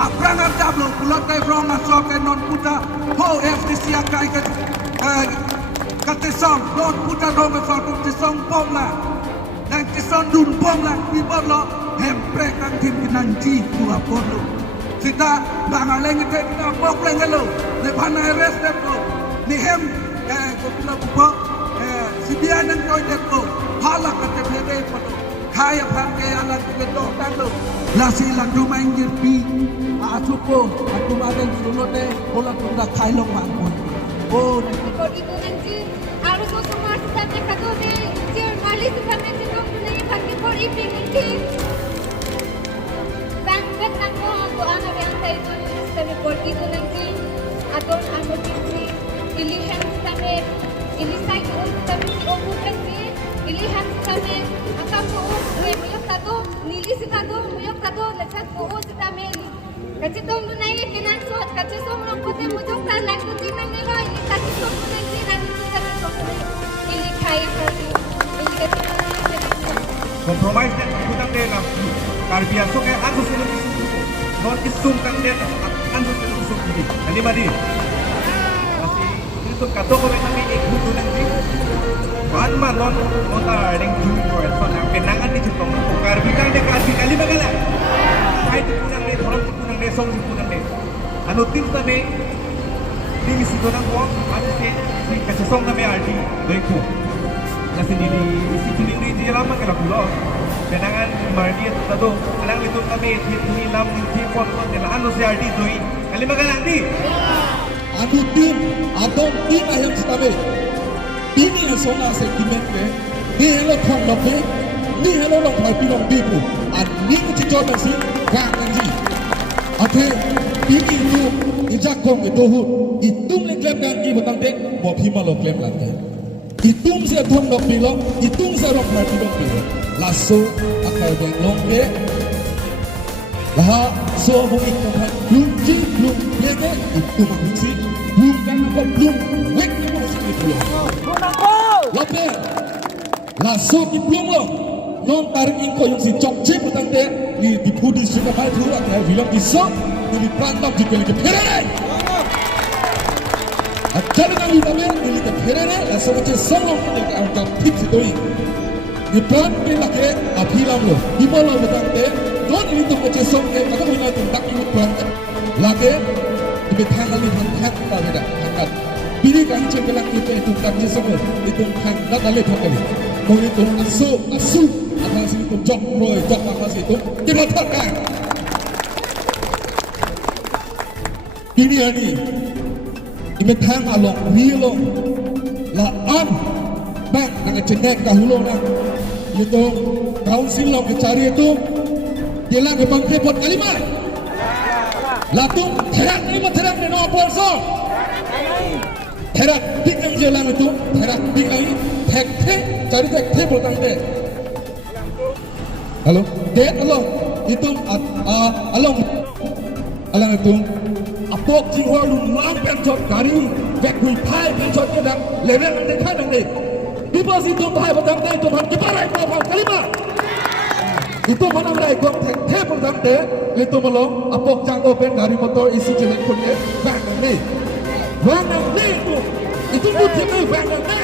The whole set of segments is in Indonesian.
Aprangan tablo pulat kay from asok kay non puta ho FDC kay katesong non puta dong ke sor katesong pomla dan katesong dun pomla ibalo hempre kan tim kinanji tua pondo sita bangaleng ke na bokleng lo ne bana res ko ni hem ko pula ko sidianan ko ko hala kate bebe poto kaya pangke alat ke do tando lasi lang dumain jirpi asupo aku maden sulote bola tunda kailong mangkon oh itu nanti harus semua kita kado de jurnalis kami itu punya kaki for evening nanti banget aku anak yang saya itu kami for itu nanti atau anu kiri pilihan kami ilisai kami obu nanti pilihan kami akan muyok kado nilis kado muyok kado lekat kami kasi tong dunay kinansot kasi somong puti mo jong talang ko tinan nila ini kasi somong nang tinan nito kasi somong ini kaya kasi ini kasi compromise net kutang de na karbiya so kay anso sila non isum kang net anso sila isum di ani madi kasi dito kato ko kami ikuto nang di ban man non ota ring jumi ko so nang penangan ni jutong karbiya de kasi kali bagala kahit kunang de thorom kunang de song kunang de ano tim tame di situ nang ko ate si kasi song tame alti deko kasi nili si tuling di lama kala pulo penangan mardi tado alang itu kami di lam di pon nila ano si alti doi kali bagala di anu tim atau tim ayam setabe ini yang sona sentimen ke ni hello thong lobe ni hello long phai pi long bipu ani ku chi jordan si gang anji ate ini lu ijak kong itu hu itung le klem gang ki batang tek mo phima lo klem lang itung se thong lo pi lo itung se long phai pi long pi lasso akal beng long ke lah so mo itung han blum ji blum yege itung si blum kan ko blum wek mo si blum lope lasso ki blum lo non tarik ingko yung si Chokchi bertante di Pudi sudah main dulu akhirnya bilang bisa di Prantam juga lagi perere akhirnya kami tampil di perere langsung aja songong kita angkat tip situi di Prantam lagi apilam lo di malam bertante non ini tuh aja songong maka kita tuntak ini Prantam lagi di tangan ini hangat kita beda hangat pilih kan cengkelang itu tuntaknya songong itu hangat alih tangan mau itu asu apa sih itu jok roy jok apa sih itu kita tekan ini ini tang along wilo la am bang dengan cengkeh dahulu nak itu council lo kecari itu dia lagi bangke buat kalimat latung terak lima terak ni no bolso terak dikang jelang itu terak dikang tek cari tek boltang deh halo dek along itu along alang itu apok jiwa lu lang pencot gari vek hui pai pencot kedang level ande kan ande di pas itu pai batang deh itu pan kiparai ko pan kalima itu mana merai ko tek batang deh itu melong apok jangko pen gari motor isi jalan punya vek ande itu bukan vek ande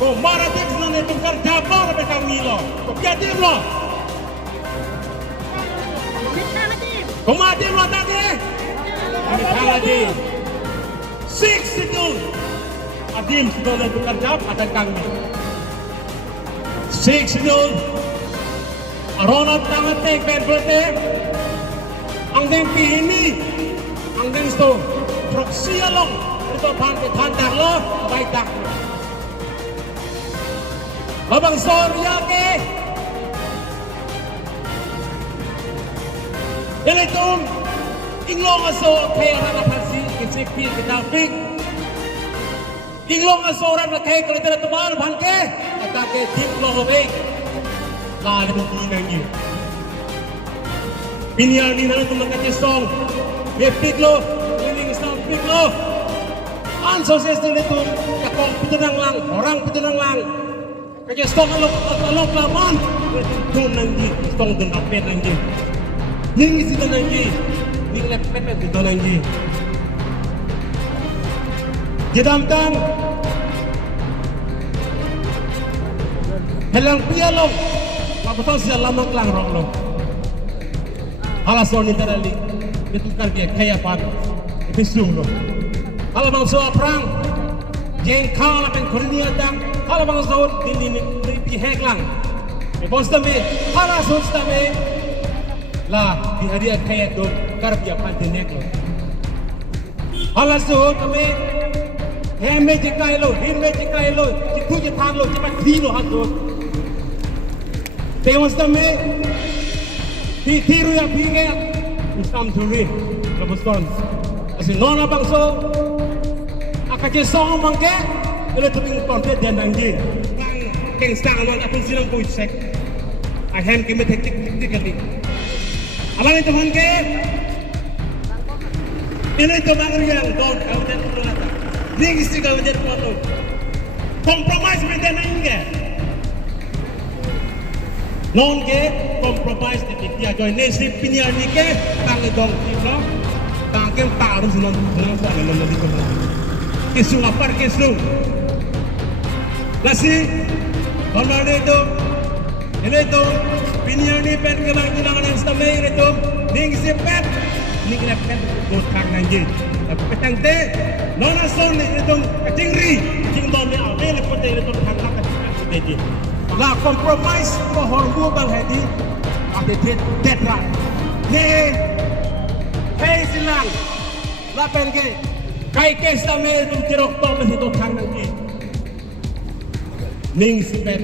ko maratik nane tukar jabar be kami lo ko piatim lo ko matim lo tadi kami lagi 6 itu adim sudah tukar jab ada kami 6 itu Ronald tangan tek berbe ang deng ini ang deng sto proxy along itu pantai lo baik dak Abang Soria ke ini tuh inglong aso kaya rana pansi kecikpi ketapik inglong aso rana kaya kelitera teman bangke kata ke tim lo hobek lah ada bukti nanti Pinyal ni nana tuh makanya song bepik lo ini song pik lo ansoses itu kakong putunang lang orang putunang lang kaya stong alok laman stong nanggi stong den apet nanggi ning isi nanggi lepet di dolangi. Jedam tang helang pialong mabuto siya lamang lang rong alason ni terali itu karya kaya pan ipisung lo alamang so aprang jeng kala pen kornia dang alamang so ini pi heklang bos tame hala so tame la di hari kaya don karya pan denek lo hala so tame hemme jekai lo hirme jekai lo jitu jetan lo cepat dino hatu Temos também tiro yang pinggir Islam Juri Labuston Kasi nona bangso Akaje song mangke Ele tuting konte dan nanti Keng stang man apun silang po isek Ahem kime teknik kali Alam itu mangke Ele itu mangar yang don Kau dan kurulata Ning istri kau dan kurulata Kompromis beda nanti non ke compromise di dia join nasi pinian ni ke tang dong kita tang ke taruh sunan sunan sunan nanti kita kisu lapar kisu lasi kalau itu pinian ni pen ke bang tunangan yang stamai itu ning si pet ning lepet botak nanti tapi petang te nona son itu ketingri jingdom ni awe lepet itu hantar ke jadi la compromise ko hormu bang hedi ade deadra ne hey silang la penge kai ke samel dum tirok to me to thang nang ni ning sipet